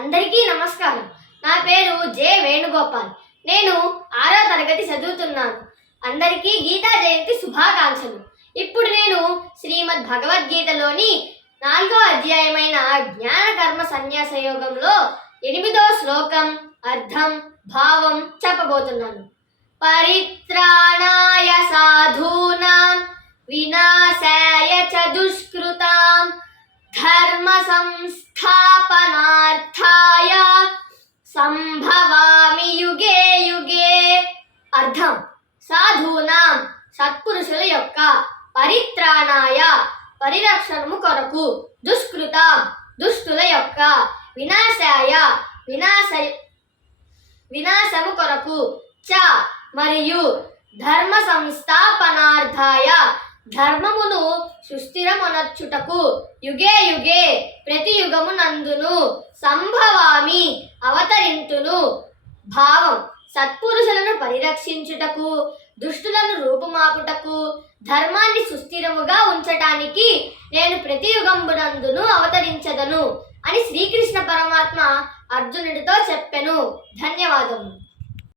అందరికీ నమస్కారం. నా పేరు జె వేణుగోపాల్. నేను 6వ తరగతి చదువుతున్నాను. అందరికీ గీతా జయంతి శుభాకాంక్షలు. ఇప్పుడు నేను శ్రీమద్ భగవద్గీతలోని 4వ అధ్యాయమైన జ్ఞాన కర్మ సన్యాస యోగంలో 8వ శ్లోకం అర్థం భావం చెప్పబోతున్నాను. పరిత్రాణాయ సాధూనాం వినాశాయ చ దుష్కృతాం ధర్మ సంస్థాపనార్థాయ సంభవామి యుగే యుగే. అర్థం సాధూనాం సత్పురుషుల యొక్క, పరిత్రాణాయ పరిరక్షణము కొరకు, దుష్కృతాం దుష్టుల యొక్క, వినాశాయ వినాశము కొరకు, చ మరియు ధర్మ సంస్థాపనార్థాయ ధర్మమును సుస్థిరమొనర్చుటకు, యుగే యుగే ప్రతి యుగమునందును, సంభవామి అవతరింతును. భావం సత్పురుషులను పరిరక్షించుటకు, దుష్టులను రూపుమాపుటకు, ధర్మాన్ని సుస్థిరముగా ఉంచటానికి నేను ప్రతి యుగంబునందును అవతరించదను అని శ్రీకృష్ణ పరమాత్మ అర్జునుడితో చెప్పెను. ధన్యవాదములు.